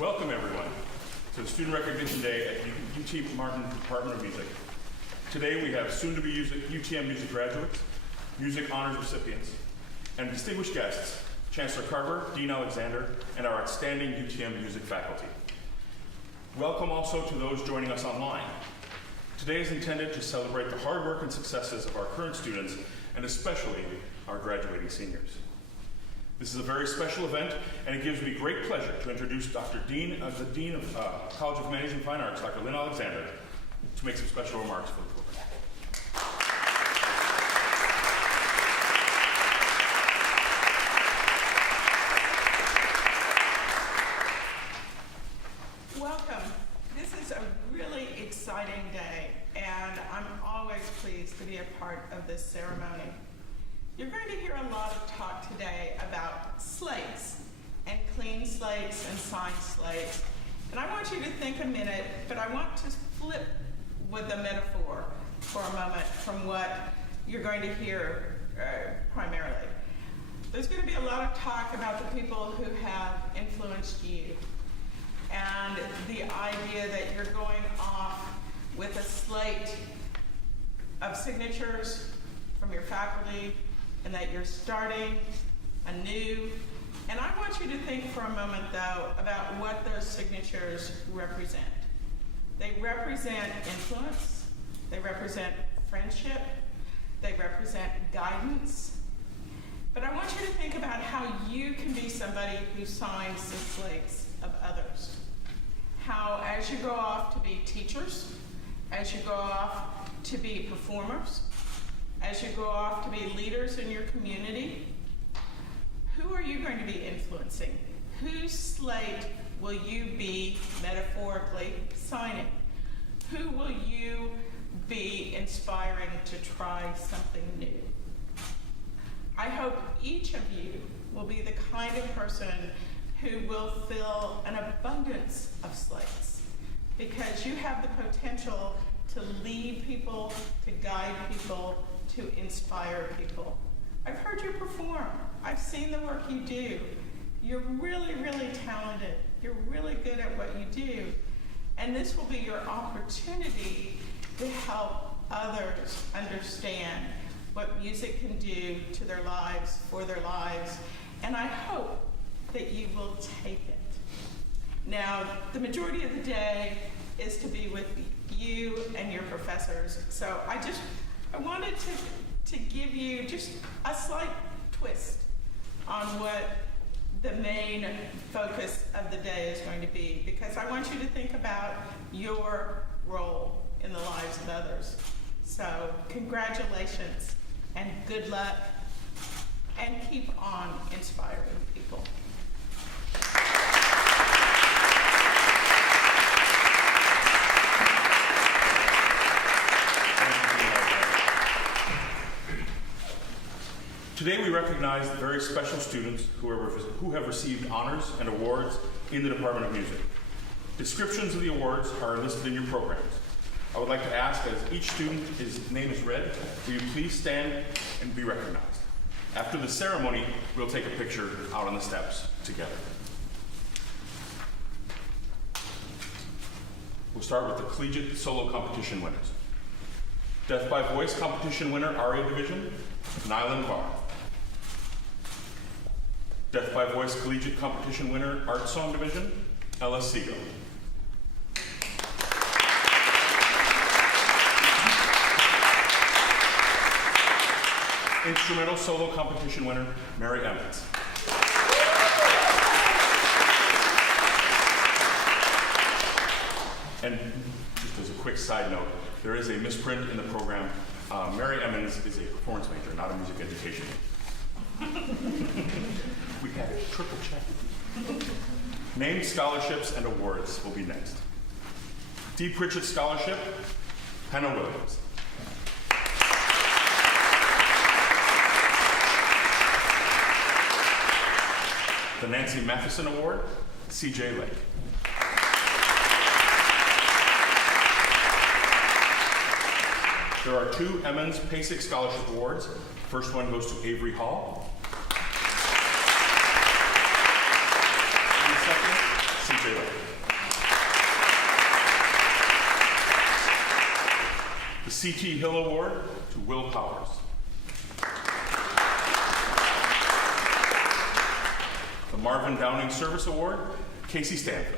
Welcome everyone to the Student Recognition Day at UT Martin Department of Music. Today we have soon-to-be UTM music graduates, music honors recipients, and distinguished guests, Chancellor Carver, Dean Alexander, and our outstanding UTM music faculty. Welcome also to those joining us online. Today is intended to celebrate the hard work and successes of our current students, and especially our graduating seniors. This is a very special event, and it gives me great pleasure to introduce the Dean of College of Humanities and Fine Arts, Dr. Lynn Alexander, to make some special remarks for the program. Welcome. This is a really exciting day, and I'm always pleased to be a part of this ceremony. You're going to hear a lot of talk today about slates and clean slates and signed slates. And I want you to think a minute, but I want to flip with a metaphor for a moment from what you're going to hear primarily. There's going to be a lot of talk about the people who have influenced you and the idea that you're going off with a slate of signatures from your faculty, and that you're starting anew. And I want you to think for a moment, though, about what those signatures represent. They represent influence, they represent friendship, they represent guidance. But I want you to think about how you can be somebody who signs the slates of others. How, as you go off to be teachers, as you go off to be performers, as you go off to be leaders in your community, who are you going to be influencing? Whose slate will you be metaphorically signing? Who will you be inspiring to try something new? I hope each of you will be the kind of person who will fill an abundance of slates, because you have the potential to lead people, to guide people, to inspire people. I've heard you perform. I've seen the work you do. You're really, really talented. You're really good at what you do. And this will be your opportunity to help others understand what music can do to their lives, for their lives. And I hope that you will take it. Now, the majority of the day is to be with you and your professors. So I wanted to give you just a slight twist on what the main focus of the day is going to be, because I want you to think about your role in the lives of others. So congratulations and good luck, and keep on inspiring people. Today we recognize very special students who have received honors and awards in the Department of Music. Descriptions of the awards are listed in your programs. I would like to ask, as each student, his name is read, will you please stand and be recognized? After the ceremony, we'll take a picture out on the steps together. We'll start with the Collegiate Solo Competition winners. Deaf by Voice Competition winner, ARIA Division, Nylan Barr. Deaf by Voice Collegiate Competition winner, Art Song Division, Ella Segal. Instrumental Solo Competition winner, Mary Emmons. And just as a quick side note, there is a misprint in the program. Mary Emmons is a performance major, not a music education. We had a triple check. Named scholarships and awards will be next. D. Pritchett Scholarship, Hannah Williams. The Nancy Matheson Award, C.J. Lake. There are 2 Emmons PASIC Scholarship Awards. First one goes to Avery Hall. C.T. Hill Award to Will Powers. The Marvin Downing Service Award, Casey Stanfield.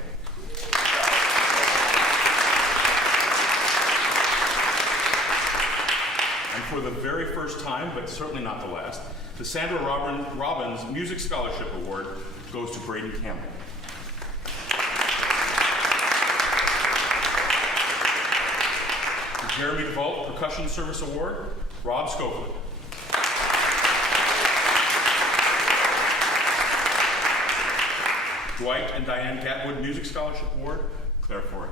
And for the very first time, but certainly not the last, the Sandra Robbins Music Scholarship Award goes to Brady Campbell. The Jeremy DeVault Percussion Service Award, Rob Schofield. Dwight and Diane Gatwood Music Scholarship Award, Claire Forey.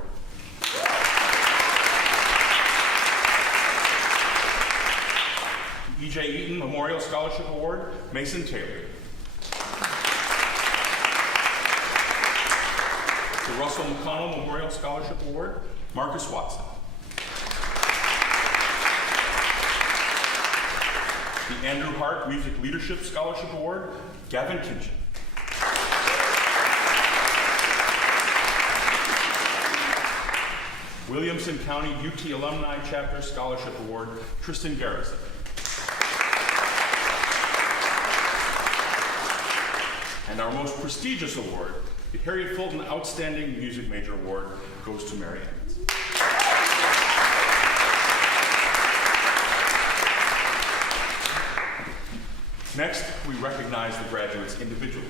E.J. Eaton Memorial Scholarship Award, Mason Taylor. The Russell McConnell Memorial Scholarship Award, Marcus Watson. The Andrew Hart Music Leadership Scholarship Award, Gavin Kitchen. Williamson County UT Alumni Chapter Scholarship Award, Tristan Garrison. And our most prestigious award, the Harriet Fulton Outstanding Music Major Award, goes to Mary Evans. Next, we recognize the graduates individually.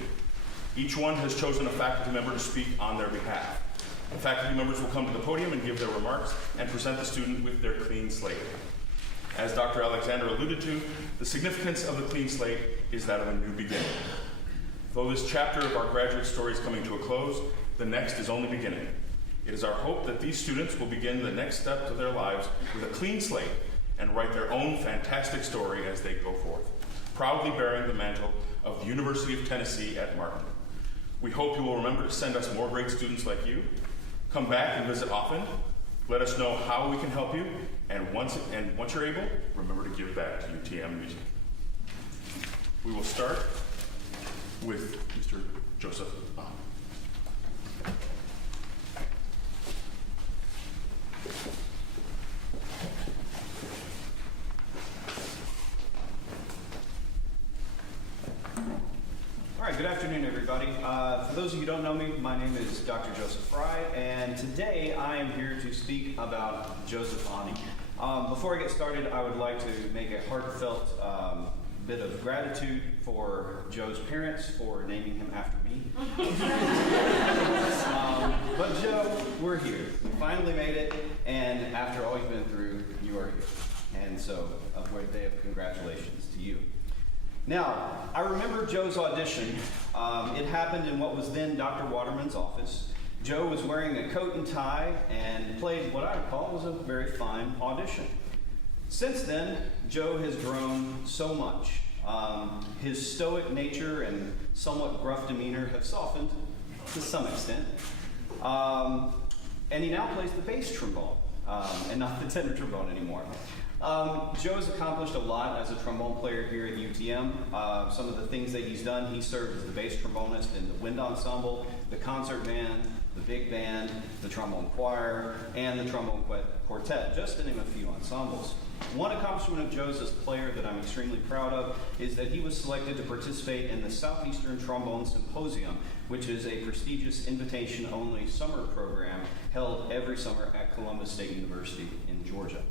Each one has chosen a faculty member to speak on their behalf. The faculty members will come to the podium and give their remarks and present the student with their clean slate. As Dr. Alexander alluded to, the significance of the clean slate is that of a new beginning. Though this chapter of our graduate story is coming to a close, the next is only beginning. It is our hope that these students will begin the next step of their lives with a clean slate and write their own fantastic story as they go forth, proudly bearing the mantle of the University of Tennessee at Martin. We hope you will remember to send us more great students like you. Come back and visit often. Let us know how we can help you. And once you're able, remember to give back to UTM Music. We will start with Mr. Joseph. All right, good afternoon, everybody. For those of you who don't know me, my name is Dr. Joseph Fry, and today I am here to speak about Joseph Ani. Before I get started, I would like to make a heartfelt bit of gratitude for Joe's parents for naming him after me. But Joe, we're here. We finally made it, and after all you've been through, you are here. And so a great day of congratulations to you. Now, I remember Joe's audition. It happened in what was then Dr. Waterman's office. Joe was wearing a coat and tie and played what I would call was a very fine audition. Since then, Joe has grown so much. His stoic nature and somewhat gruff demeanor have softened to some extent. And he now plays the bass trombone and not the tenor trombone anymore. Joe has accomplished a lot as a trombone player here at UTM. Some of the things that he's done, he served as the bass trombonist in the wind ensemble, the concert band, the big band, the trombone choir, and the trombone quartet, just to name a few ensembles. One accomplishment of Joe's as a player that I'm extremely proud of is that he was selected to participate in the Southeastern Trombone Symposium, which is a prestigious invitation-only summer program held every summer at Columbus State University in Georgia.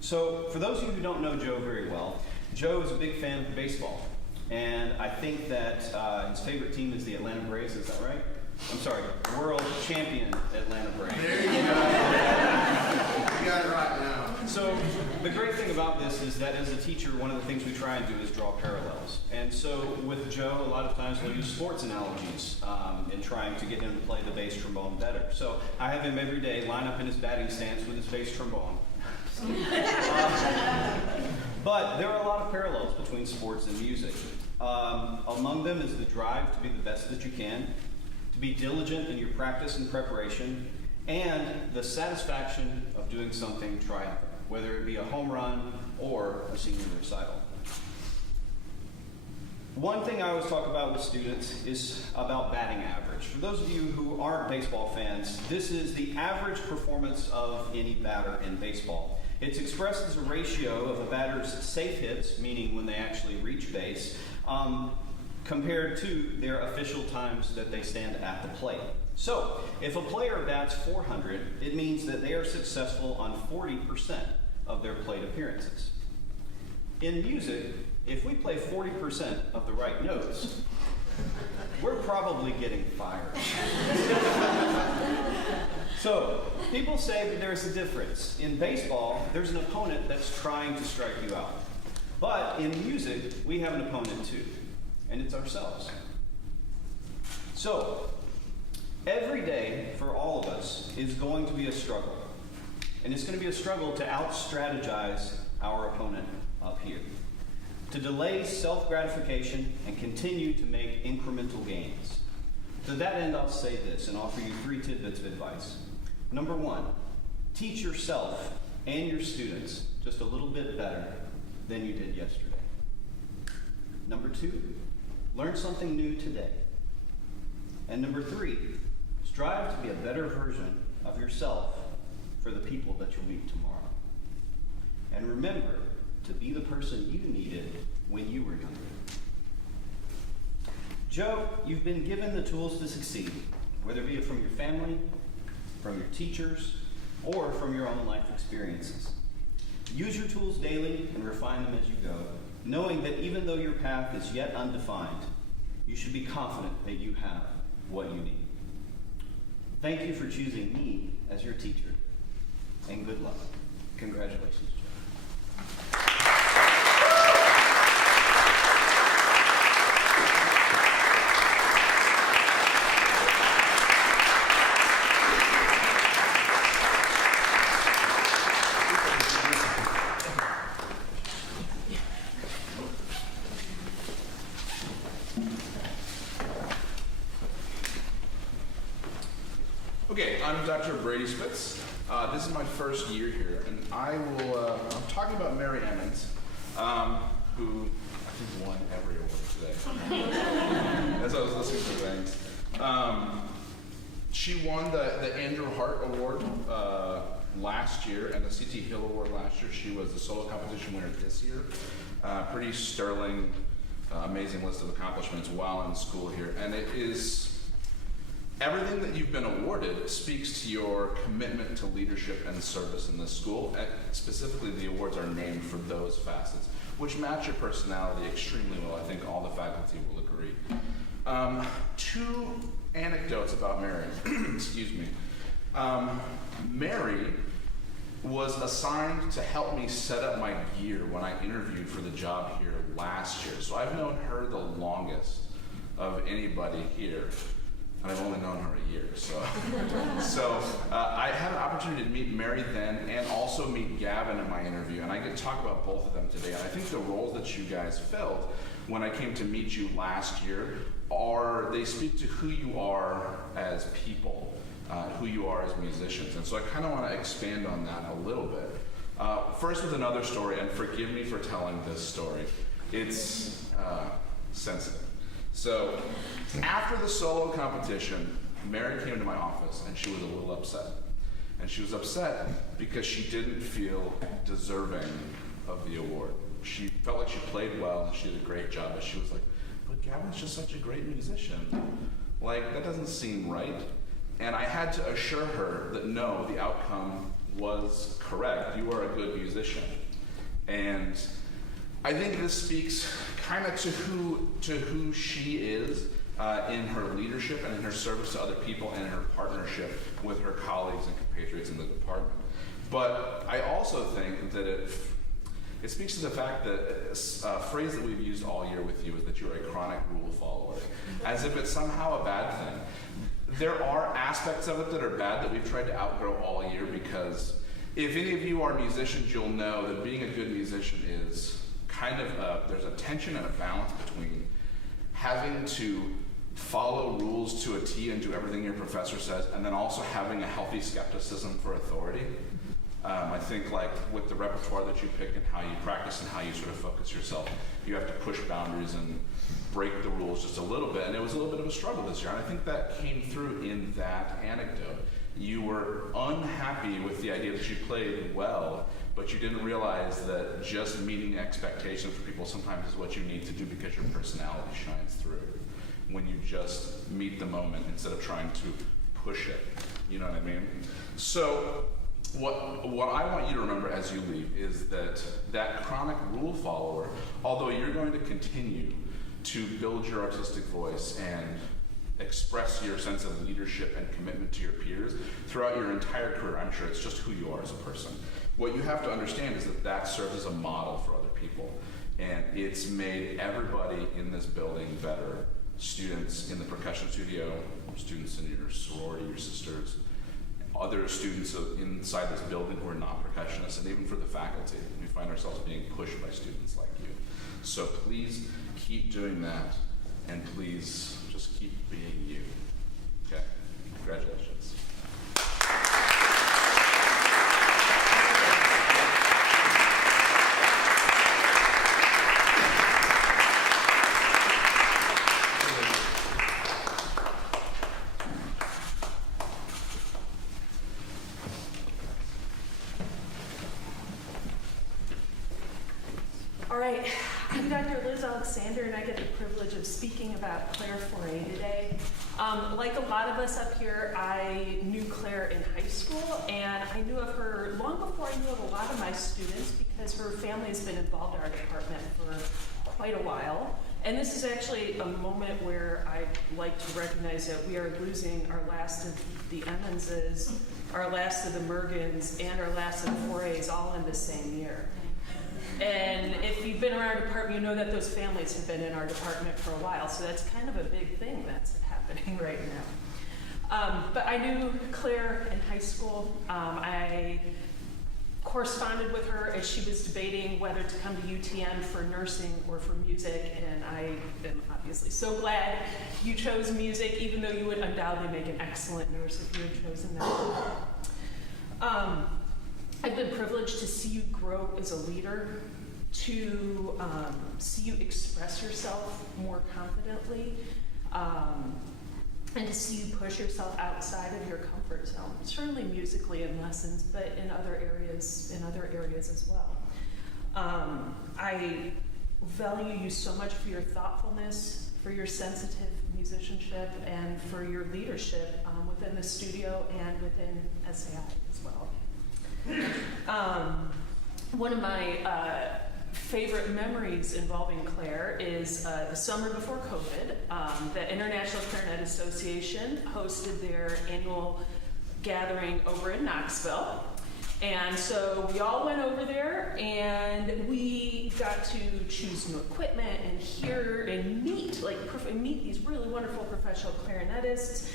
So for those of you who don't know Joe very well, Joe is a big fan of baseball. And I think that his favorite team is the Atlanta Braves, is that right? I'm sorry, world champion Atlanta Braves. There you go. You got it right now. So the great thing about this is that as a teacher, one of the things we try and do is draw parallels. And so with Joe, a lot of times we'll use sports analogies in trying to get him to play the bass trombone better. So I have him every day line up in his batting stance with his bass trombone. But there are a lot of parallels between sports and music. Among them is the drive to be the best that you can, to be diligent in your practice and preparation, and the satisfaction of doing something triumphant, whether it be a home run or a senior recital. One thing I always talk about with students is about batting average. For those of you who aren't baseball fans, this is the average performance of any batter in baseball. It's expressed as a ratio of a batter's safe hits, meaning when they actually reach base, compared to their official times that they stand at the plate. So, if a player bats 400, it means that they are successful on 40% of their plate appearances. In music, if we play 40% of the right notes, we're probably getting fired. So, people say that there's a difference. In baseball, there's an opponent that's trying to strike you out. But in music, we have an opponent too, and it's ourselves. So, every day for all of us is going to be a struggle. And it's going to be a struggle to out-strategize our opponent up here, to delay self-gratification and continue to make incremental gains. To that end, I'll say this and offer you 3 tidbits of advice. Number 1, teach yourself and your students just a little bit better than you did yesterday. Number 2, learn something new today. And number 3, strive to be a better version of yourself for the people that you'll meet tomorrow. And remember to be the person you needed when you were younger. Joe, you've been given the tools to succeed, whether it be from your family, from your teachers, or from your own life experiences. Use your tools daily and refine them as you go, knowing that even though your path is yet undefined, you should be confident that you have what you need. Thank you for choosing me as your teacher, and good luck. Congratulations, Joe. Okay, I'm Dr. Brady Spitz. This is my first year here, and I'm talking about Mary Emmons, who I think won every award today. As I was listening to things. She won the Andrew Hart Award last year and the C.T. Hill Award last year. She was the solo competition winner this year. Pretty sterling, amazing list of accomplishments while in school here, and it is everything that you've been awarded speaks to your commitment to leadership and service in this school. And specifically, the awards are named for those facets, which match your personality extremely well. I think all the faculty will agree. 2 anecdotes about Mary. Excuse me. Mary was assigned to help me set up my gear when I interviewed for the job here last year. So I've known her the longest of anybody here. And I've only known her a year, so. I had an opportunity to meet Mary then and also meet Gavin in my interview, and I get to talk about both of them today. And I think the roles that you guys filled when I came to meet you last year they speak to who you are as people, who you are as musicians. And so I kind of want to expand on that a little bit. First with another story, and forgive me for telling this story. It's sensitive. So, after the solo competition, Mary came to my office and she was a little upset. And she was upset because she didn't feel deserving of the award. She felt like she played well and she did a great job, but she was like, but Gavin's just such a great musician. Like, that doesn't seem right. And I had to assure her that no, the outcome was correct. You are a good musician. And I think this speaks kind of to who she is in her leadership and in her service to other people and in her partnership with her colleagues and compatriots in the department. But I also think that it speaks to the fact that a phrase that we've used all year with you is that you're a chronic rule follower, as if it's somehow a bad thing. There are aspects of it that are bad that we've tried to outgrow all year, because if any of you are musicians, you'll know that being a good musician is kind of there's a tension and a balance between having to follow rules to a T and do everything your professor says, and then also having a healthy skepticism for authority. I think like with the repertoire that you pick and how you practice and how you sort of focus yourself, you have to push boundaries and break the rules just a little bit. And it was a little bit of a struggle this year. And I think that came through in that anecdote. You were unhappy with the idea that you played well but you didn't realize that just meeting expectations for people sometimes is what you need to do because your personality shines through when you just meet the moment instead of trying to push it. You know what I mean? So what I want you to remember as you leave is that chronic rule follower, although you're going to continue to build your artistic voice and express your sense of leadership and commitment to your peers throughout your entire career, I'm sure it's just who you are as a person. What you have to understand is that serves as a model for other people, and it's made everybody in this building better. Students in the percussion studio, students in your sorority, your sisters, other students inside this building who are not percussionists, and even for the faculty. We find ourselves being pushed by students like you. So please keep doing that, and please just keep being you. Okay? Congratulations. All right, I'm Dr. Liz Alexander, and I get the privilege of speaking about Claire Foray today. Like a lot of us up here, I knew Claire in high school, and I knew of her long before I knew of a lot of my students because her family has been involved in our department for quite a while. And this is actually a moment where I'd like to recognize that we are losing our last of the Emmonses, our last of the Mergens, and our last of the Forays all in the same year. And if you've been around our department, you know that those families have been in our department for a while, so that's kind of a big thing that's happening right now. But I knew Claire in high school. I corresponded with her as she was debating whether to come to UTM for nursing or for music, and I am obviously so glad you chose music, even though you would undoubtedly make an excellent nurse if you had chosen that. I've been privileged to see you grow as a leader, to see you express yourself more confidently, and to see you push yourself outside of your comfort zone, certainly musically in lessons, but in other areas as well. I value you so much for your thoughtfulness, for your sensitive musicianship, and for your leadership within the studio and within SAI as well. One of my favorite memories involving Claire is the summer before COVID. The International Clarinet Association hosted their annual gathering over in Knoxville. And so we all went over there and we got to choose new equipment and hear and meet these really wonderful professional clarinetists.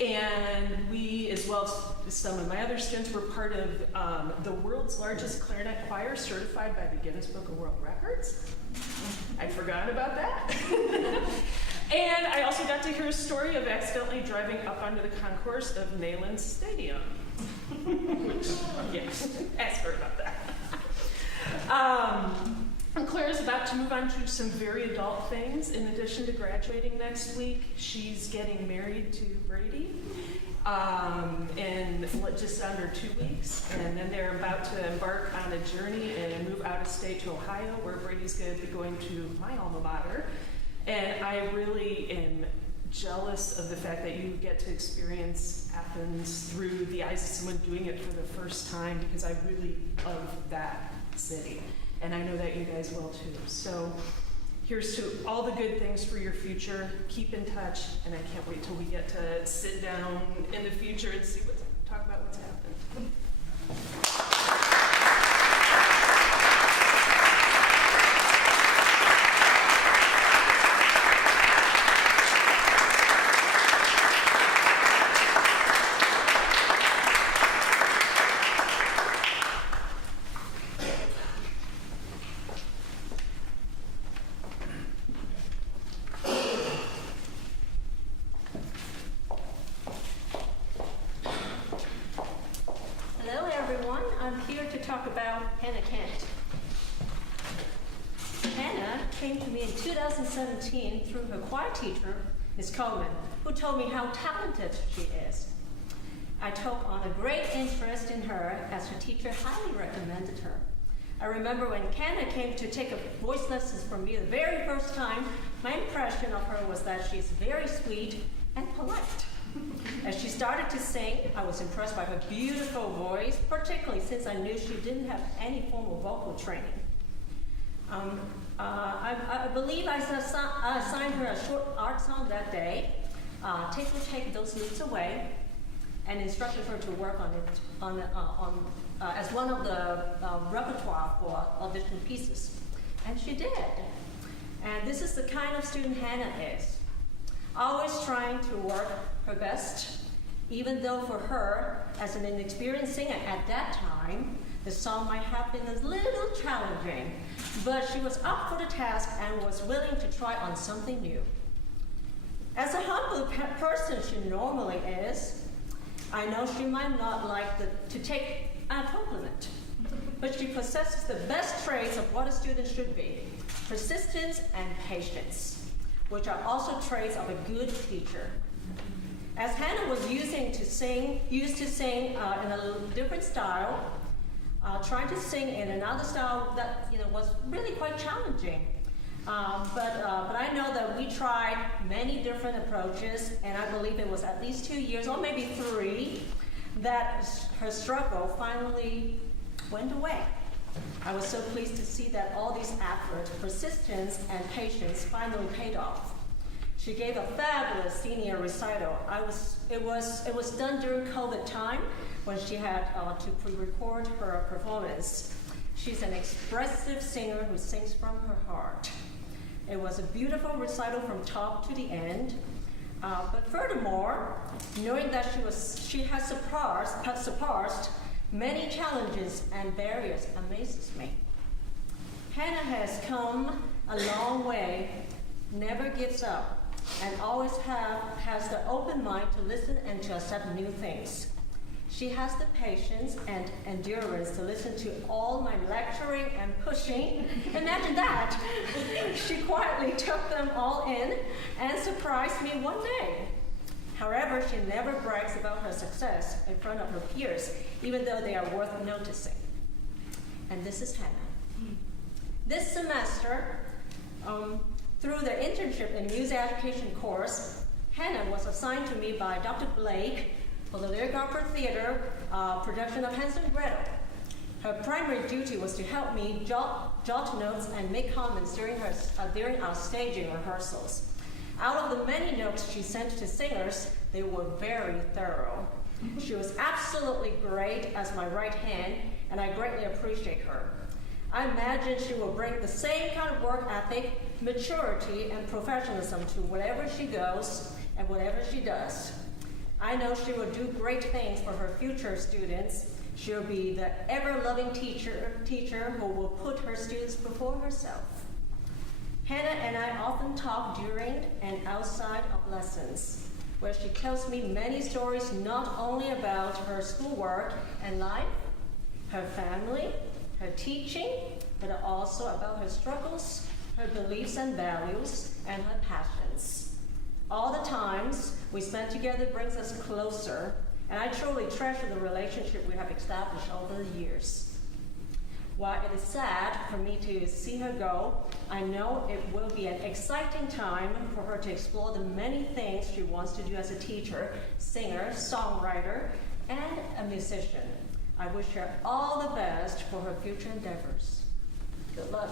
And we, as well as some of my other students, were part of the world's largest clarinet choir certified by the Guinness Book of World Records. I'd forgotten about that. And I also got to hear a story of accidentally driving up onto the concourse of Neyland Stadium. Ask her about that. And Claire's about to move on to some very adult things. In addition to graduating next week, she's getting married to Brady in just under 2 weeks. And then they're about to embark on a journey and move out of state to Ohio, where Brady's going to be going to my alma mater. And I really am jealous of the fact that you get to experience Athens through the eyes of someone doing it for the first time, because I really love that city. And I know that you guys will too. So here's to all the good things for your future. Keep in touch, and I can't wait till we get to sit down in the future and talk about what's happened. Through her choir teacher, Ms. Coleman, who told me how talented she is. I took on a great interest in her as her teacher highly recommended her. I remember when Kenna came to take a voice lessons from me the very first time, my impression of her was that she's very sweet and polite. As she started to sing, I was impressed by her beautiful voice, particularly since I knew she didn't have any formal vocal training. I believe I assigned her a short art song that day, Take Those Leaves Away, and instructed her to work on it as one of the repertoire for audition pieces. And she did. And this is the kind of student Hannah is. Always trying to work her best, even though for her, as an inexperienced singer at that time, the song might have been a little challenging, but she was up for the task and was willing to try on something new. As a humble person she normally is, I know she might not like to take a compliment, but she possesses the best traits of what a student should be: persistence and patience, which are also traits of a good teacher. As Hannah was used to sing in a different style, trying to sing in another style that was really quite challenging. But I know that we tried many different approaches, and I believe it was at least 2 years, or maybe 3, that her struggle finally went away. I was so pleased to see that all these efforts, persistence, and patience finally paid off. She gave a fabulous senior recital. It was done during COVID time when she had to pre-record her performance. She's an expressive singer who sings from her heart. It was a beautiful recital from top to the end. But furthermore, knowing that she has surpassed many challenges and barriers amazes me. Hannah has come a long way, never gives up, and always has the open mind to listen and to accept new things. She has the patience and endurance to listen to all my lecturing and pushing. Imagine that! She quietly took them all in and surprised me one day. However, she never brags about her success in front of her peers, even though they are worth noticing. And this is Hannah. This semester, through the internship in music education course, Hannah was assigned to me by Dr. Blake for the Lyric Opera Theater production of Hansel and Gretel. Her primary duty was to help me jot notes and make comments during our staging rehearsals. Out of the many notes she sent to singers, they were very thorough. She was absolutely great as my right hand, and I greatly appreciate her. I imagine she will bring the same kind of work ethic, maturity, and professionalism to wherever she goes and whatever she does. I know she will do great things for her future students. She'll be the ever-loving teacher who will put her students before herself. Hannah and I often talk during and outside of lessons, where she tells me many stories not only about her schoolwork and life, her family, her teaching, but also about her struggles, her beliefs and values, and her passions. All the times we spend together brings us closer, and I truly treasure the relationship we have established over the years. While it is sad for me to see her go, I know it will be an exciting time for her to explore the many things she wants to do as a teacher, singer, songwriter, and a musician. I wish her all the best for her future endeavors. Good luck.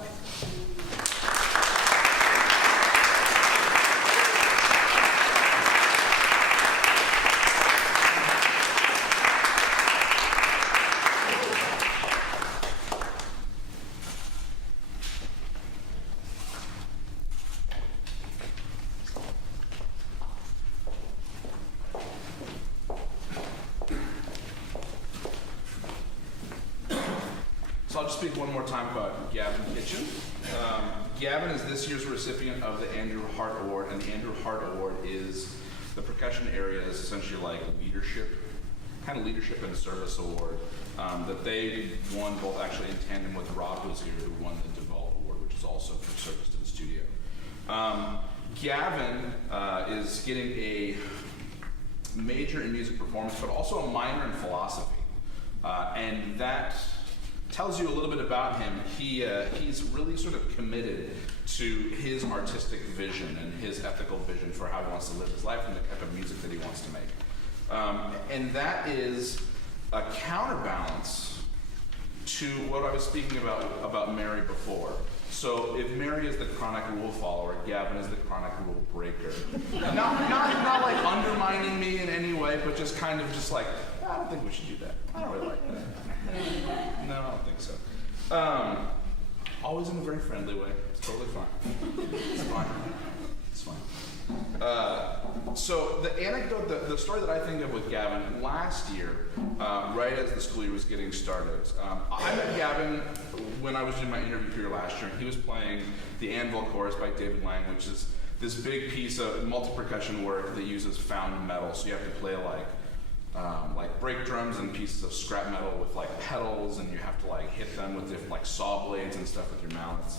So I'll just speak one more time about Gavin Kitchen. Gavin is this year's recipient of the Andrew Hart Award, and the Andrew Hart Award is the percussion area is essentially like leadership, kind of leadership and service award that they won both actually in tandem with Rob, who's here, who won the DeVault Award, which is also for service to the studio. Gavin is getting a major in music performance, but also a minor in philosophy. And that tells you a little bit about him. He's really sort of committed to his artistic vision and his ethical vision for how he wants to live his life and the type of music that he wants to make. And that is a counterbalance to what I was speaking about Mary before. So if Mary is the chronic rule follower, Gavin is the chronic rule breaker. not like undermining me in any way, but just kind of just like, I don't think we should do that. I don't really like that. No, I don't think so. Always in a very friendly way. It's totally fine. It's fine. It's fine. So the anecdote, the story that I think of with Gavin last year, right as the school year was getting started, I met Gavin when I was doing my interview here last year, and he was playing the Anvil chorus by David Lang, which is this big piece of multi-percussion work that uses found metal. So you have to play like brake drums and pieces of scrap metal with like pedals, and you have to like hit them with different like saw blades and stuff with your mallets.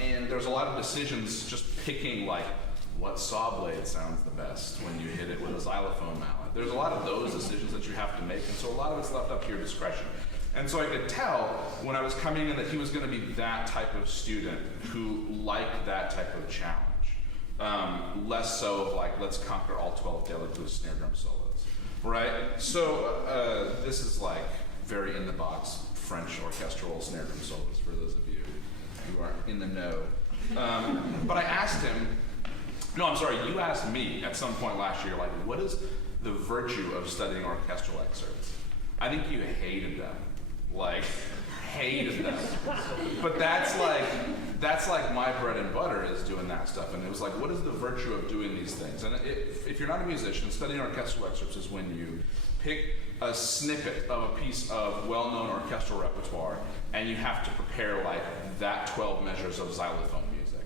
And there's a lot of decisions just picking like what saw blade sounds the best when you hit it with a xylophone mallet. There's a lot of those decisions that you have to make, and so a lot of it's left up to your discretion. And so I could tell when I was coming in that he was going to be that type of student who liked that type of challenge. Less so of like, let's conquer all 12 Delacroix snare drum solos, right? So this is like very in the box French orchestral snare drum solos for those of you who aren't in the know. But I asked him, no, I'm sorry, you asked me at some point last year, like, what is the virtue of studying orchestral excerpts? I think you hated them. Like, hated them. But that's like my bread and butter is doing that stuff. And it was like, what is the virtue of doing these things? And if you're not a musician, studying orchestral excerpts is when you pick a snippet of a piece of well-known orchestral repertoire, and you have to prepare like that 12 measures of xylophone music.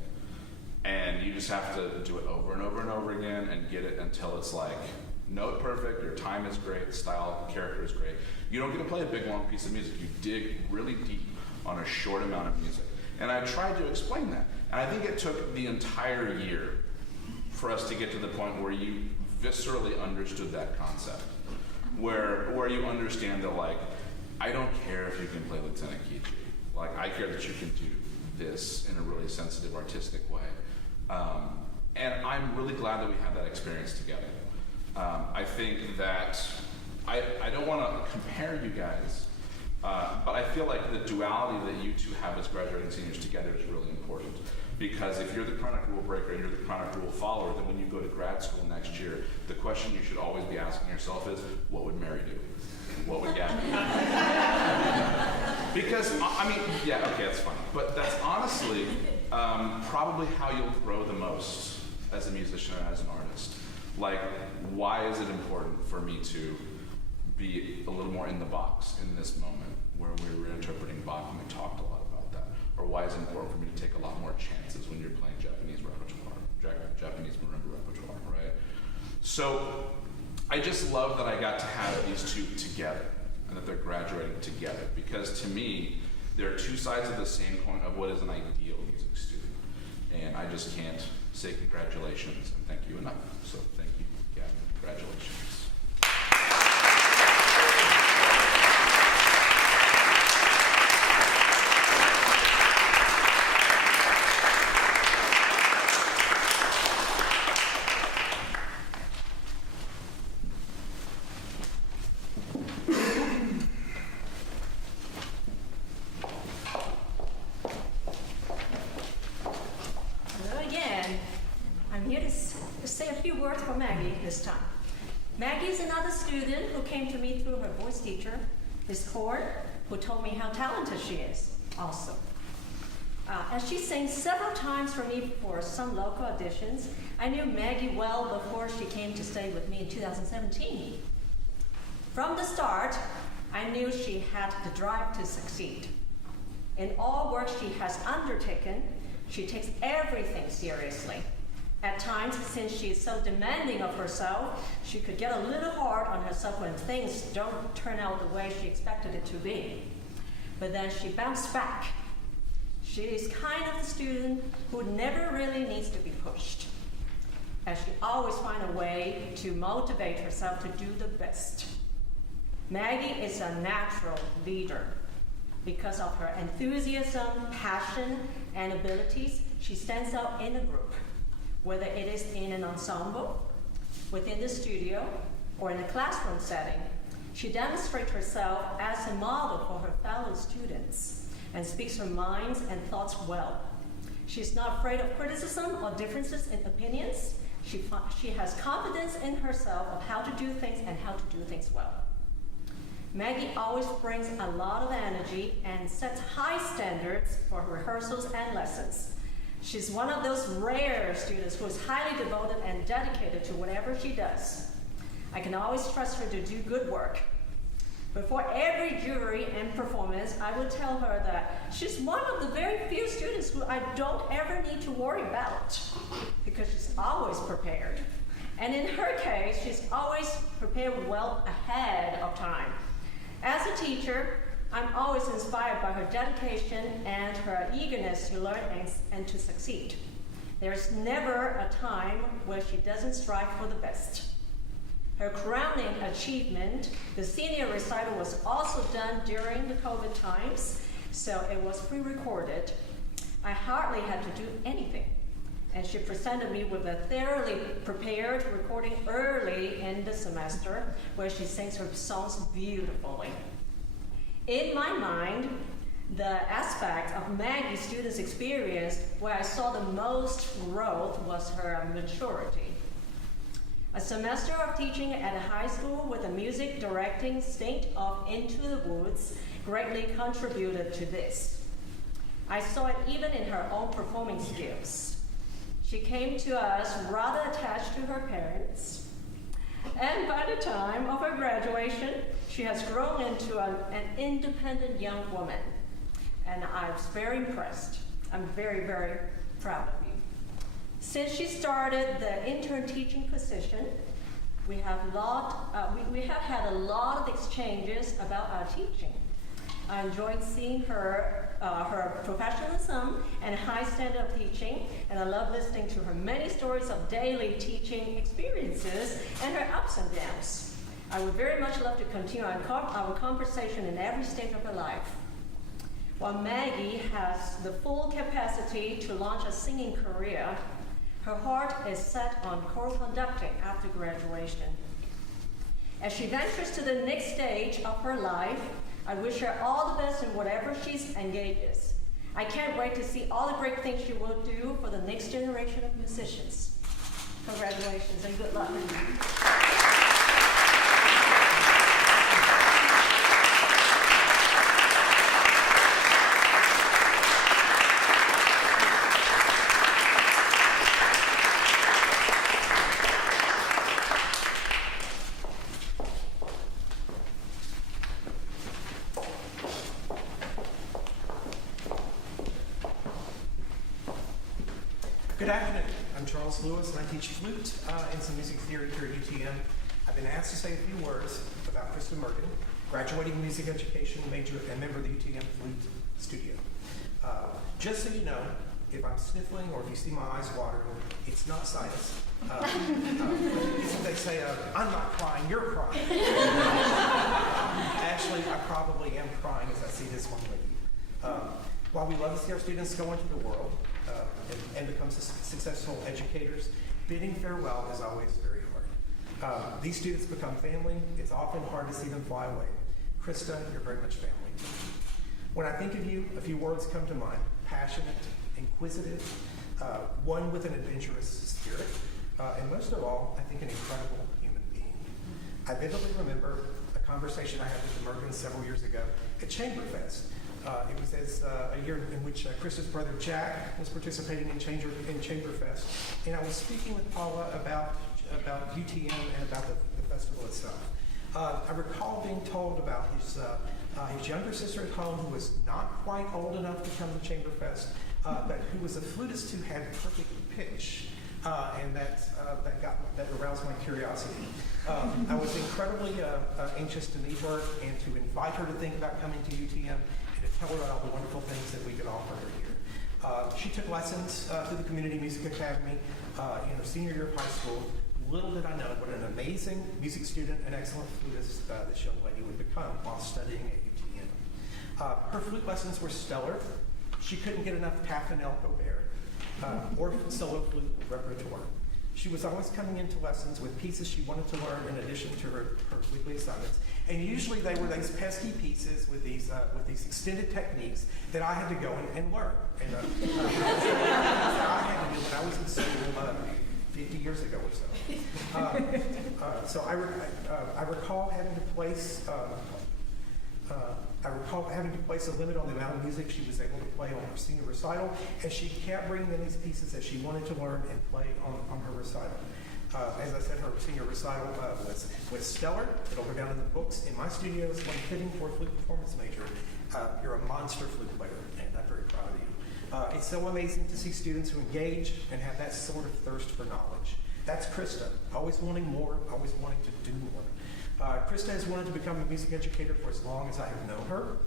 And you just have to do it over and over and over again and get it until it's like note perfect, your time is great, style, character is great. You don't get to play a big long piece of music. You dig really deep on a short amount of music. And I tried to explain that. And I think it took the entire year for us to get to the point where you viscerally understood that concept. Where you understand that, like, I don't care if you can play Lieutenant Kichi. Like, I care that you can do this in a really sensitive, artistic way. And I'm really glad that we had that experience together. I think that I don't want to compare you guys, but I feel like the duality that you two have as graduating seniors together is really important. Because if you're the chronic rule breaker and you're the chronic rule follower, then when you go to grad school next year, the question you should always be asking yourself is, what would Mary do? What would Gavin do? Because, I mean, yeah, okay, that's fine. But that's honestly probably how you'll grow the most as a musician and as an artist. Like, why is it important for me to be a little more in the box in this moment where we're reinterpreting Bach, and we talked a lot about that? Or why is it important for me to take a lot more chances when you're playing Japanese repertoire, Japanese marimba repertoire, right? So I just love that I got to have these two together and that they're graduating together, because to me, there are two sides of the same coin of what is an ideal music student. And I just can't say congratulations and thank you enough. So thank you, Gavin. Congratulations. This time. Maggie is another student who came to me through her voice teacher, Miss Cord, who told me how talented she is also. As she sang several times for me for some local auditions, I knew Maggie well before she came to stay with me in 2017. From the start, I knew she had the drive to succeed. In all work she has undertaken, she takes everything seriously. At times, since she is so demanding of herself, she could get a little hard on herself when things don't turn out the way she expected it to be. But then she bounced back. She is kind of the student who never really needs to be pushed. as she always finds a way to motivate herself to do the best. Maggie is a natural leader. Because of her enthusiasm, passion, and abilities, she stands out in a group, whether it is in an ensemble, within the studio, or in a classroom setting. She demonstrates herself as a model for her fellow students and speaks her minds and thoughts well. She's not afraid of criticism or differences in opinions. She has confidence in herself of how to do things and how to do things well. Maggie always brings a lot of energy and sets high standards for rehearsals and lessons. She's one of those rare students who is highly devoted and dedicated to whatever she does. I can always trust her to do good work. Before every jury and performance, I would tell her that she's one of the very few students who I don't ever need to worry about because she's always prepared. And in her case, she's always prepared well ahead of time. As a teacher, I'm always inspired by her dedication and her eagerness to learn and to succeed. There's never a time where she doesn't strive for the best. Her crowning achievement, the senior recital, was also done during the COVID times, so it was pre-recorded. I hardly had to do anything, and she presented me with a thoroughly prepared recording early in the semester where she sings her songs beautifully. In my mind, the aspect of Maggie's students' experience where I saw the most growth was her maturity. A semester of teaching at a high school with a music directing stint of Into the Woods greatly contributed to this. I saw it even in her own performing skills. She came to us rather attached to her parents, and by the time of her graduation, she has grown into an independent young woman, and I was very impressed. I'm very, very proud of you. Since she started the intern teaching position, we have had a lot of exchanges about our teaching. I enjoyed seeing her professionalism and high standard of teaching, and I love listening to her many stories of daily teaching experiences and her ups and downs. I would very much love to continue our conversation in every stage of her life. While Maggie has the full capacity to launch a singing career, her heart is set on choral conducting after graduation. As she ventures to the next stage of her life, I wish her all the best in whatever she engages. I can't wait to see all the great things she will do for the next generation of musicians. Congratulations and good luck. Good afternoon. I'm Charles Lewis, and I teach flute and some music theory here at UTM. I've been asked to say a few words about Kristen Merkin, graduating music education major and member of the UTM Flute Studio. Just so you know, if I'm sniffling or if you see my eyes watering, it's not sinus. They say, I'm not crying, you're crying. Actually, I probably am crying as I see this one lady. While we love to see our students go into the world, and become successful educators, bidding farewell is always very hard. These students become family. It's often hard to see them fly away. Krista, you're very much family. When I think of you, a few words come to mind: passionate, inquisitive, one with an adventurous spirit, and most of all, I think an incredible human being. I vividly remember a conversation I had with the Merkins several years ago at Chamberfest. It was as a year in which Krista's brother Jack was participating in Chamberfest, and I was speaking with Paula about UTM and about the festival itself. I recall being told about his younger sister at home, who was not quite old enough to come to Chamberfest, but who was a flutist who had perfect pitch, and that aroused my curiosity. I was incredibly anxious to meet her and to invite her to think about coming to UTM. Tell her about all the wonderful things that we could offer her here. She took lessons through the Community Music Academy in her senior year of high school. Little did I know what an amazing music student and excellent flutist this young lady would become while studying at UTM. Her flute lessons were stellar. She couldn't get enough Taffenel Gobert or solo flute repertoire. She was always coming into lessons with pieces she wanted to learn in addition to her weekly assignments. And usually they were these pesky pieces with these extended techniques that I had to go and learn. And I had to do when I was in school 50 years ago or so. So I recall having to place a limit on the amount of music she was able to play on her senior recital, and she kept bringing in these pieces that she wanted to learn and play on her recital. As I said, her senior recital was stellar. It'll go down in the books. In my studios, when fitting for a flute performance major, you're a monster flute player, and I'm very proud of you. It's so amazing to see students who engage and have that sort of thirst for knowledge. That's Krista, always wanting more, always wanting to do more. Krista has wanted to become a music educator for as long as I have known her.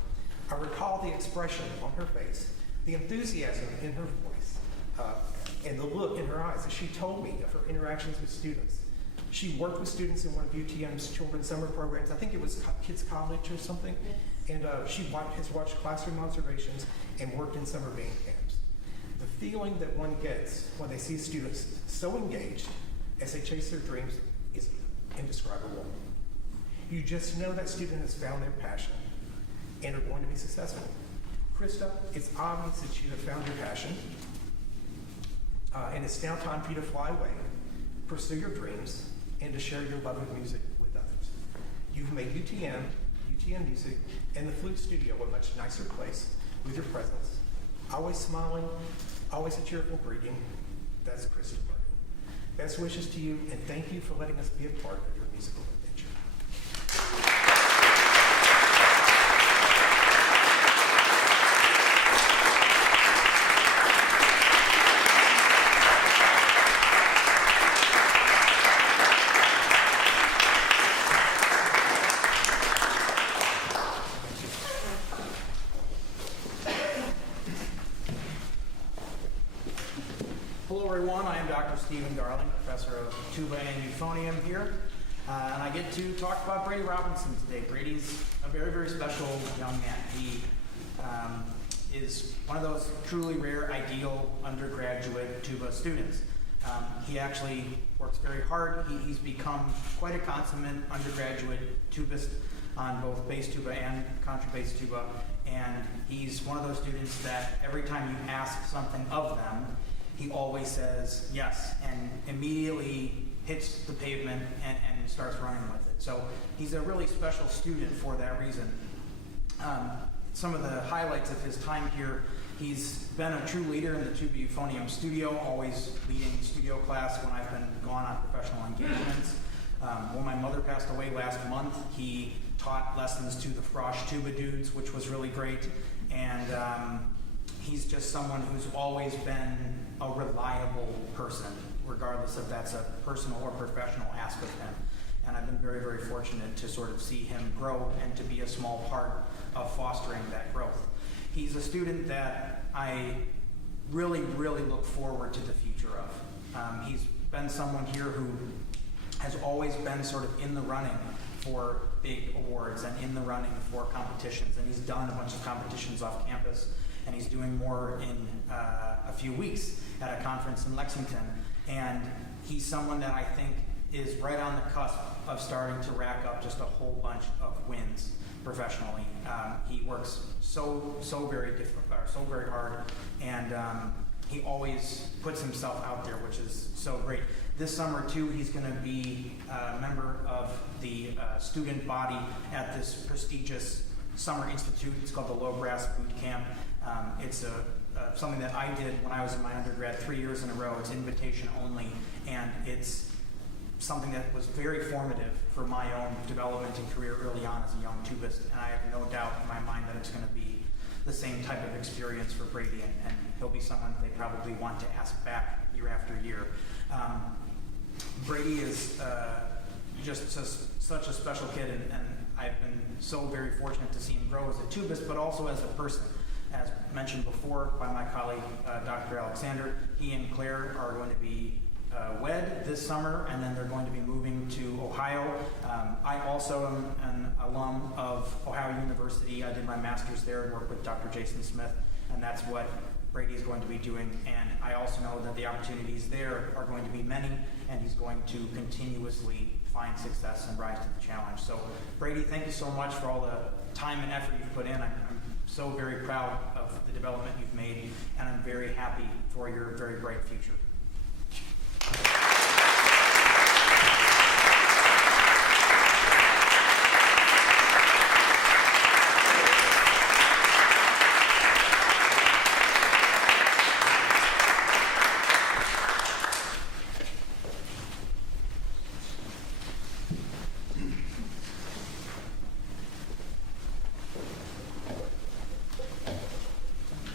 I recall the expression on her face, the enthusiasm in her voice, and the look in her eyes as she told me of her interactions with students. She worked with students in one of UTM's children's summer programs. I think it was Kids College or something. And she has watched classroom observations and worked in summer band camps. The feeling that one gets when they see students so engaged as they chase their dreams is indescribable. You just know that student has found their passion and are going to be successful. Krista, it's obvious that you have found your passion, and it's now time for you to fly away, pursue your dreams, and to share your love of music with others. You've made UTM Music, and the Flute Studio a much nicer place with your presence. Always smiling, always a cheerful greeting. That's Krista Burton. Best wishes to you, and thank you for letting us be a part of your musical adventure. Professor of tuba and euphonium here, and I get to talk about Brady Robinson today. Brady's a very, very special young man. He is one of those truly rare, ideal undergraduate tuba students. He actually works very hard. He's become quite a consummate undergraduate tubist on both bass tuba and contrabass tuba, and he's one of those students that every time you ask something of them, he always says yes, and immediately hits the pavement and starts running with it. So he's a really special student for that reason. Some of the highlights of his time here, he's been a true leader in the tuba euphonium studio, always leading studio class when I've been gone on professional engagements. When my mother passed away last month, he taught lessons to the Frosh tuba dudes, which was really great. And he's just someone who's always been a reliable person, regardless if that's a personal or professional ask of him. And I've been very, very fortunate to sort of see him grow and to be a small part of fostering that growth. He's a student that I really, really look forward to the future of. He's been someone here who has always been sort of in the running for big awards and in the running for competitions, and he's done a bunch of competitions off campus, and he's doing more in a few weeks at a conference in Lexington. And he's someone that I think is right on the cusp of starting to rack up just a whole bunch of wins professionally. He works so very hard, and he always puts himself out there, which is so great. This summer too, he's going to be a member of the student body at this prestigious summer institute. It's called the Low Brass Boot Camp. It's something that I did when I was in my undergrad 3 years in a row. It's invitation only, and it's something that was very formative for my own development and career early on as a young tubist, and I have no doubt in my mind that it's going to be the same type of experience for Brady, and he'll be someone they probably want to ask back year after year. Brady is just such a special kid, and I've been so very fortunate to see him grow as a tubist, but also as a person. As mentioned before by my colleague, Dr. Alexander, he and Claire are going to be wed this summer, and then they're going to be moving to Ohio. I also am an alum of Ohio University. I did my master's there and worked with Dr. Jason Smith, and that's what Brady is going to be doing. And I also know that the opportunities there are going to be many, and he's going to continuously find success and rise to the challenge. So Brady, thank you so much for all the time and effort you've put in. I'm so very proud of the development you've made, and I'm very happy for your very bright future.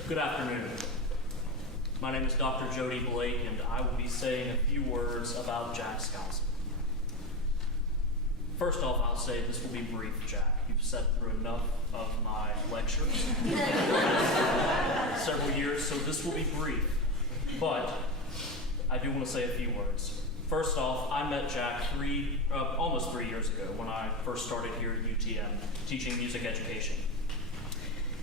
Good afternoon. My name is Dr. Jody Blake, and I will be saying a few words about Jack Skousen. First off, I'll say this will be brief, Jack. You've sat through enough of my lectures several years, so this will be brief. But I do want to say a few words. First off, I met Jack almost 3 years ago when I first started here at UTM teaching music education.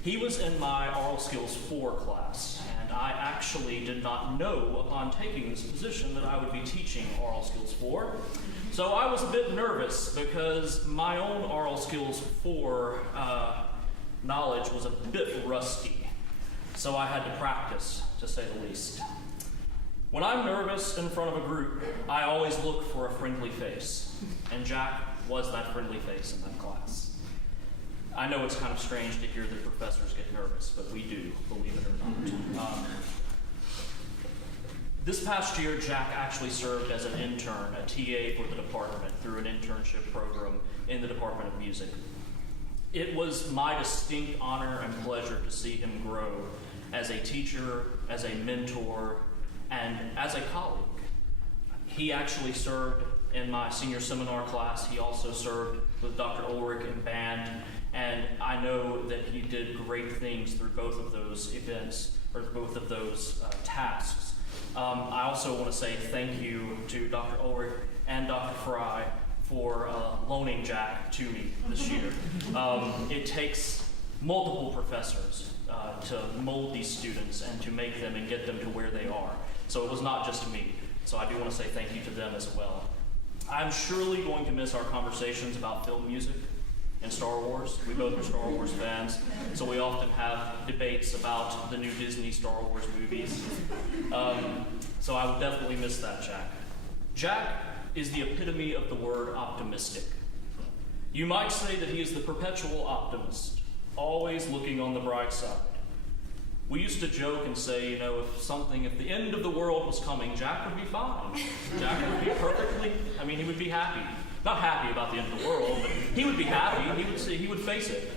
He was in my Oral Skills 4 class, and I actually did not know upon taking this position that I would be teaching Oral Skills 4. So I was a bit nervous because my own Oral Skills 4 knowledge was a bit rusty. So I had to practice, to say the least. When I'm nervous in front of a group, I always look for a friendly face, and Jack was that friendly face in that class. I know it's kind of strange to hear that professors get nervous, but we do, believe it or not. This past year, Jack actually served as an intern, a TA for the department through an internship program in the Department of Music. It was my distinct honor and pleasure to see him grow as a teacher, as a mentor, and as a colleague. He actually served in my senior seminar class. He also served with Dr. Ulrich in band. And I know that he did great things through both of those events, or both of those tasks. I also want to say thank you to Dr. Ulrich and Dr. Fry for loaning Jack to me this year. It takes multiple professors to mold these students and to make them and get them to where they are. So it was not just me. So I do want to say thank you to them as well. I'm surely going to miss our conversations about film music and Star Wars. We both are Star Wars fans, so we often have debates about the new Disney Star Wars movies. So I will definitely miss that, Jack. Jack is the epitome of the word optimistic. You might say that he is the perpetual optimist, always looking on the bright side. We used to joke and say, if the end of the world was coming, Jack would be fine. Jack would be he would be happy. Not happy about the end of the world, but he would be happy. He would face it.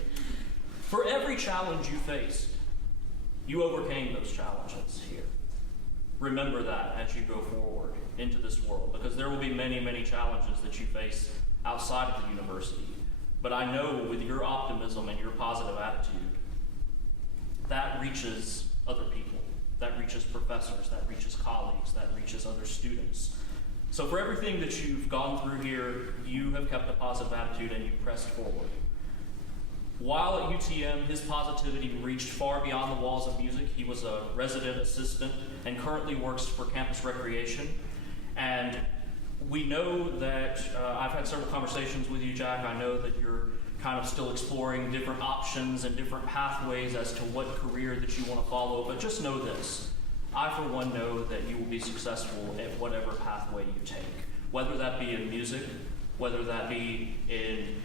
For every challenge you faced, you overcame those challenges here. Remember that as you go forward into this world, because there will be many, many challenges that you face outside of the university. But I know with your optimism and your positive attitude, that reaches other people, that reaches professors, that reaches colleagues, that reaches other students. So for everything that you've gone through here, you have kept a positive attitude and you've pressed forward. While at UTM, his positivity reached far beyond the walls of music. He was a resident assistant and currently works for campus recreation. And we know that, I've had several conversations with you, Jack. I know that you're kind of still exploring different options and different pathways as to what career that you want to follow, but just know this. I, for one, know that you will be successful at whatever pathway you take, whether that be in music, whether that be in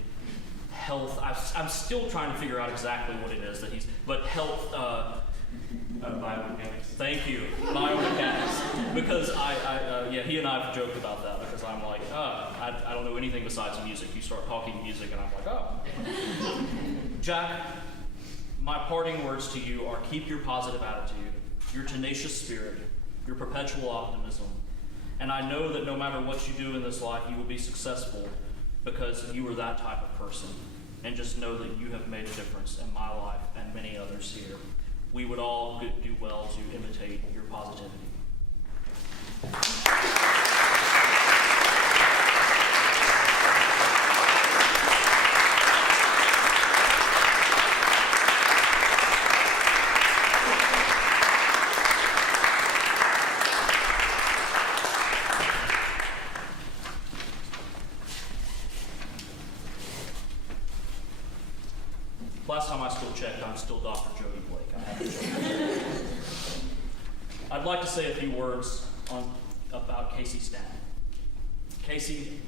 health. I'm still trying to figure out exactly what it is that but health, biomechanics. Thank you, biomechanics. Because he and I have joked about that because I'm like, I don't know anything besides music. You start talking music and I'm like, oh. Jack, my parting words to you are keep your positive attitude, your tenacious spirit, your perpetual optimism. And I know that no matter what you do in this life, you will be successful because you are that type of person. And just know that you have made a difference in my life and many others here. we would all do well to imitate your positivity. Last time I still checked, I'm still Dr. Jody Blake. I haven't checked. I'd like to say a few words about Casey Stanton. Casey,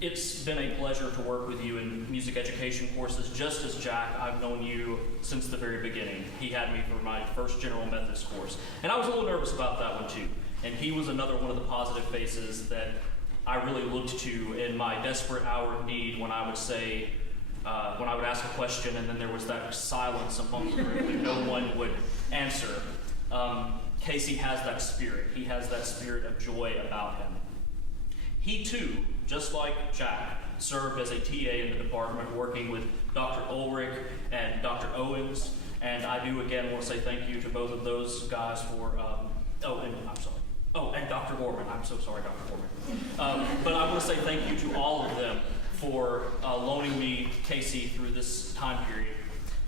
it's been a pleasure to work with you in music education courses. Just as Jack, I've known you since the very beginning. He had me for my first General Methodist course. And I was a little nervous about that one too. And he was another one of the positive faces that I really looked to in my desperate hour of need when I would say, when I would ask a question and then there was that silence among the group and no one would answer. Casey has that spirit. He has that spirit of joy about him. He too, just like Jack, served as a TA in the department working with Dr. Ulrich and Dr. Owens. And I do again want to say thank you to both of those guys for, and Dr. Gorman. I'm so sorry, Dr. Gorman. But I want to say thank you to all of them for loaning me Casey through this time period.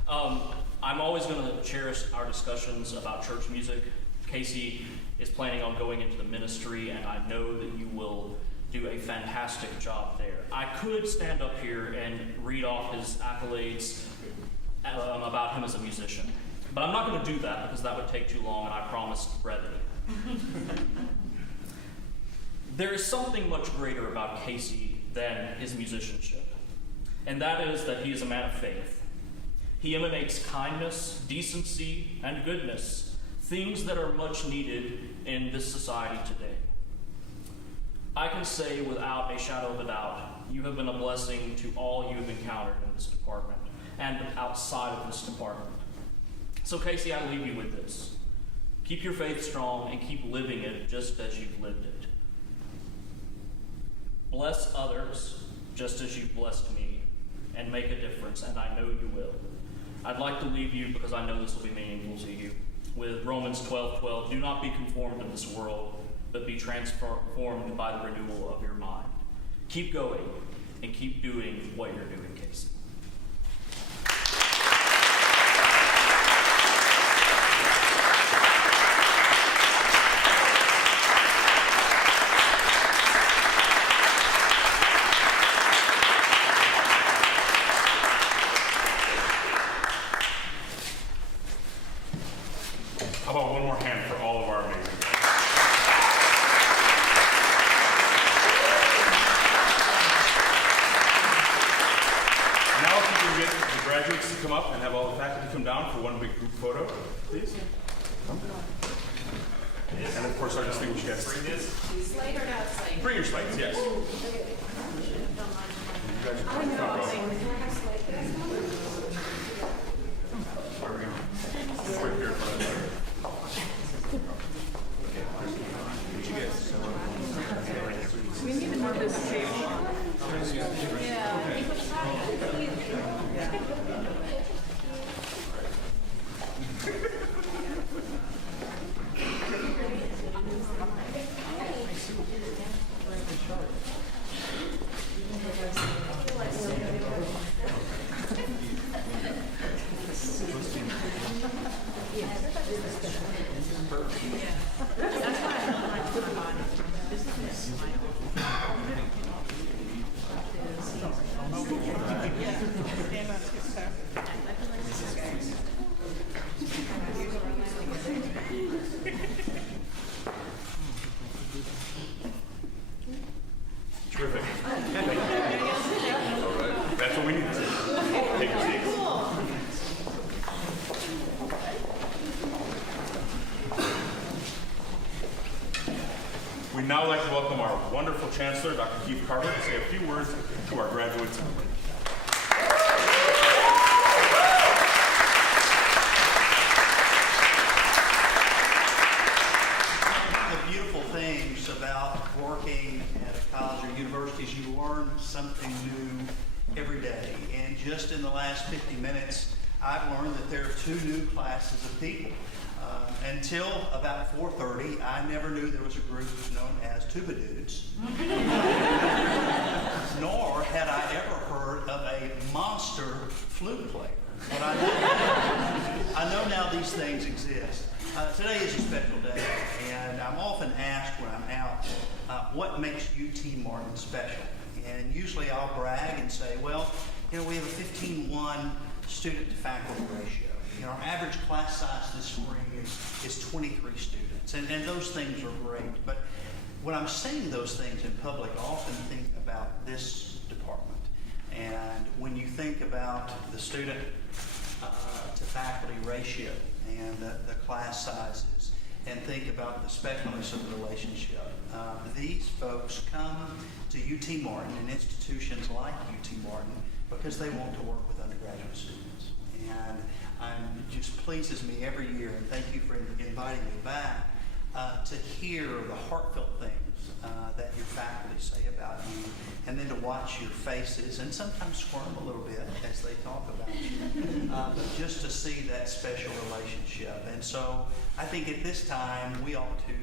I'm always going to cherish our discussions about church music. Casey is planning on going into the ministry, and I know that you will do a fantastic job there. I could stand up here and read off his accolades about him as a musician, but I'm not going to do that because that would take too long, and I promised brevity. There is something much greater about Casey than his musicianship, and that is that he is a man of faith. He emanates kindness, decency, and goodness, things that are much needed in this society today. I can say without a shadow of a doubt, you have been a blessing to all you have encountered in this department and outside of this department. So Casey, I leave you with this. Keep your faith strong and keep living it just as you've lived it. Bless others just as you've blessed me and make a difference, and I know you will. I'd like to leave you, because I know this will be meaningful to you, with Romans 12:12. Do not be conformed to this world, but be transformed by the renewal of your mind. Keep going and keep doing what you're doing, Casey. How about one more hand for all of our amazing guys? Now if you can get the graduates to come up and have all the faculty come down for one big group photo, please. And of course our distinguished guests. Slate or not slate? Bring your slates, yes. You guys are front row. Right here in front of the We need to move this table. Terrific. All right. That's what we need to see. Take your seats. We'd now like to welcome our wonderful Chancellor, Dr. Keith Carver, to say a few words to our graduates. The beautiful things about working at a college or university is you learn something new every day. And just in the last 50 minutes, I've learned that there are two new classes of people. Until about 4:30, I never knew there was a group known as tuba dudes. Nor had I ever heard of a monster flute player. But I know now these things exist. Today is a special day, and I'm often asked when I'm out, what makes UT Martin special? And usually I'll brag and say, well, we have a 15:1 student to faculty ratio. Our average class size this spring is 23 students, and those things are great. But when I'm saying those things in public, I often think about this department. And when you think about the student to faculty ratio and the class sizes, and think about the specialness of the relationship, these folks come to UT Martin and institutions like UT Martin because they want to work with undergraduate students. And it just pleases me every year, and thank you for inviting me back, to hear the heartfelt things that your faculty say about you, and then to watch your faces, and sometimes squirm a little bit as they talk about you, but just to see that special relationship. And so I think at this time we ought to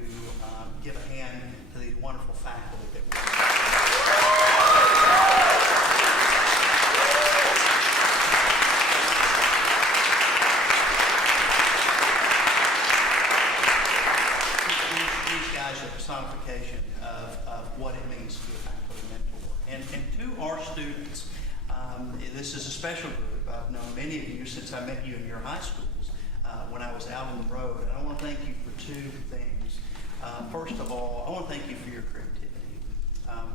give a hand to these wonderful faculty that we have. Personification of what it means to be a faculty mentor. And to our students, this is a special group. I've known many of you since I met you in your high schools when I was out on the road. And I want to thank you for two things. First of all, I want to thank you for your creativity.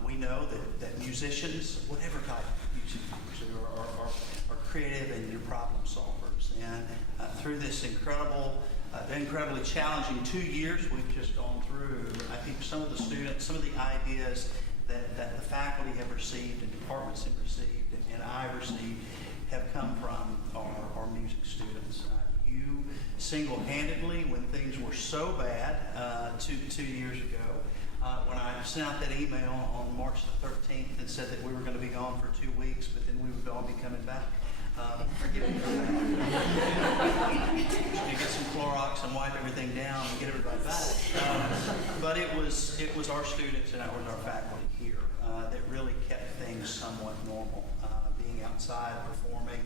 We know that musicians, whatever type of music are creative and you're problem solvers. And through this incredibly challenging 2 years we've just gone through, I think some of the students, some of the ideas that the faculty have received and departments have received and I've received have come from our music students. You single-handedly, when things were so bad 2 years ago, when I sent out that email on March the 13th and said that we were going to be gone for 2 weeks, but then we would all be coming back. Forgive me for that. You get some Clorox and wipe everything down and get everybody back. But it was our students and it was our faculty here that really kept things somewhat normal. Being outside, performing,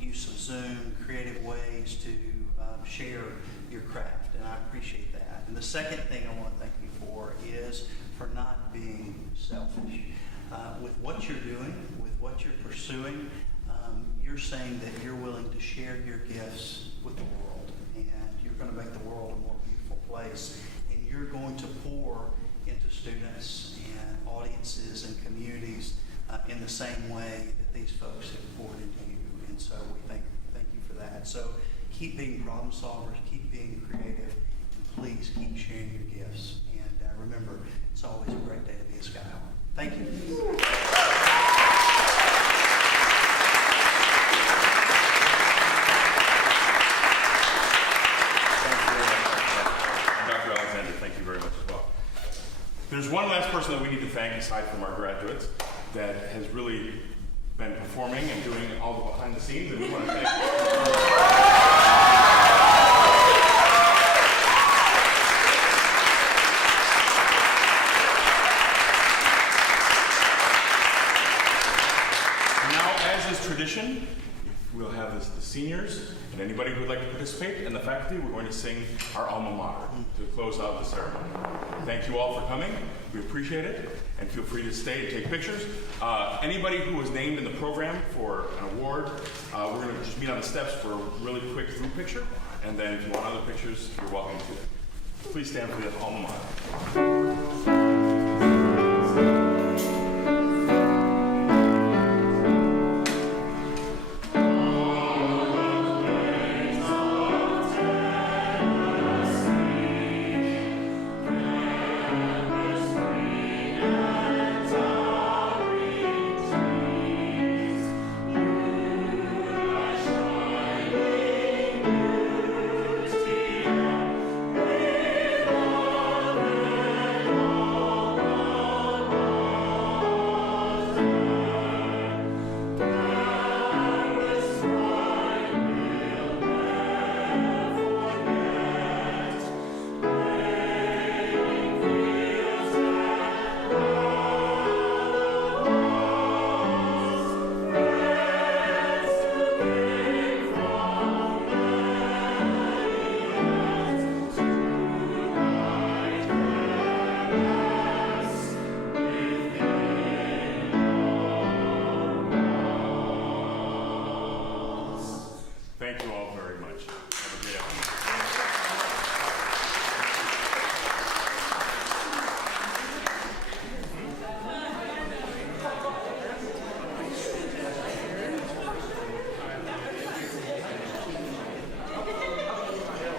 use of Zoom, creative ways to share your craft, and I appreciate that. And the second thing I want to thank you for is for not being selfish. With what you're doing, with what you're pursuing, you're saying that you're willing to share your gifts with the world, and you're going to make the world a more beautiful place, and you're going to pour into students and audiences and communities in the same way that these folks have poured into you. And so we thank you for that. So keep being problem solvers, keep being creative, and please keep sharing your gifts. And remember, it's always a great day to be a Skyhawk. Thank you. There's one last person that we need to thank aside from our graduates that has really been performing and doing all the behind the scenes, and we want to thank Now, as is tradition, we'll have the seniors and anybody who would like to participate, and the faculty. We're going to sing our alma mater to close out the ceremony. Thank you all for coming. We appreciate it, and feel free to stay and take pictures. Anybody who was named in the program for an award, we're going to just meet on the steps for a really quick group picture, and then if you want other pictures, you're welcome to. Please stand for the alma mater.